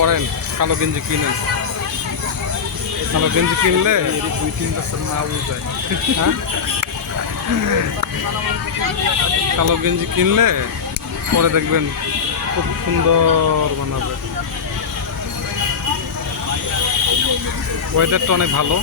পরেন কালো গেঞ্জি কিনেন। কালো গেঞ্জি কিনলে দুই, তিন বছর না যায় হ্যাঁ? কালো গেঞ্জি কিনলে পরে দেখবেন খুব সুন্দর বানাবে। ওয়েদারটা অনেক ভালো।